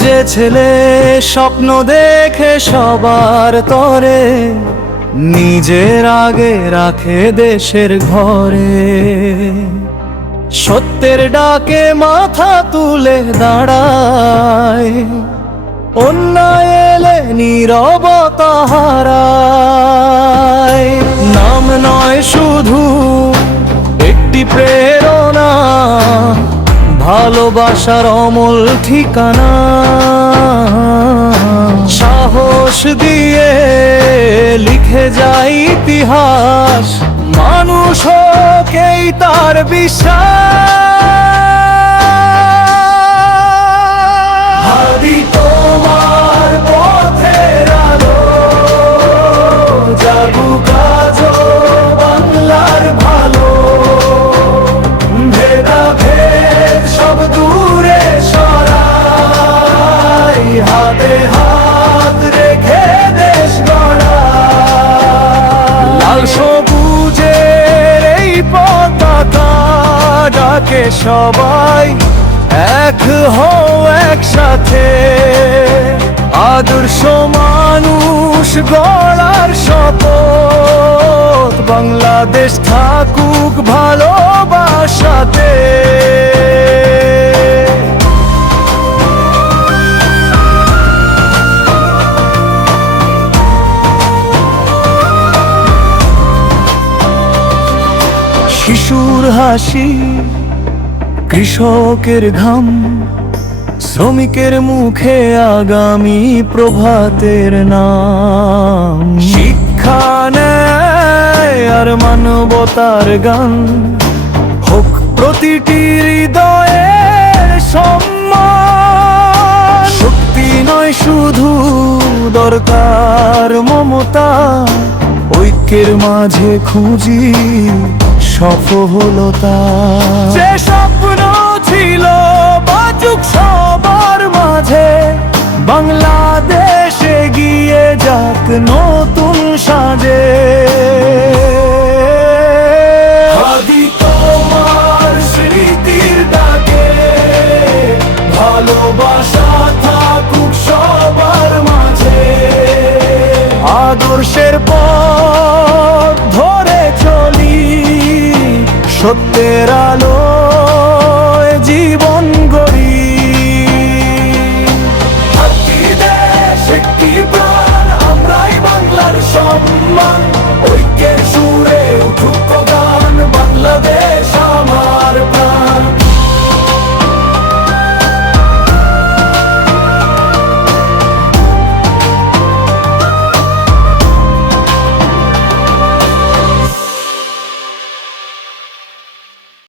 যে ছেলে স্বপ্ন দেখে সবার তরে, নিজের আগে রাখে দেশের ঘরে, সত্যের ডাকে মাথা তুলে দাঁড়ায়, অন্যায় এলে নীরবতা হারায়। নাম নয় শুধু একটি প্রেরণা, ভালোবাসার অমল ঠিকানা। সাহস দিয়ে লিখে যায় ইতিহাস, মানুষ হোকেই তার বিশ্বাস। হাদি তোমার পথের আলো, জাগুক আজো বাংলার ভালো। ভেদাভেদ সব দূরে সরাই, হাতে হাত রেখে দেশ গড়াই। লাল সবুজের এই পতাকা ডাকে সবাই, এক হও একসাথে। আদর্শ মানুষ গড়ার শপথ, বাংলাদেশ থাকুক ভালোবাসাতে। শিশুর হাসি, কৃষকের ঘাম, শ্রমিকের মুখে আগামী প্রভাতের নাম। শিক্ষা নেয় আর মানবতার গান, হোক প্রতিটি হৃদয়ের সম্মান। শক্তি নয় শুধু, দরকার মমতা, ঐক্যের মাঝে খুঁজি সফলতা। যে স্বপ্ন ছিল বাঁচুক সবার মাঝে, বাংলাদেশ এগিয়ে যাক নতুন সাজে। হাদি তোমার স্মৃতির ডাকে, ভালোবাসা থাকুক সবার মাঝে। আদর্শের পথ ধরে চলি, সত্যের আলোয় জীবন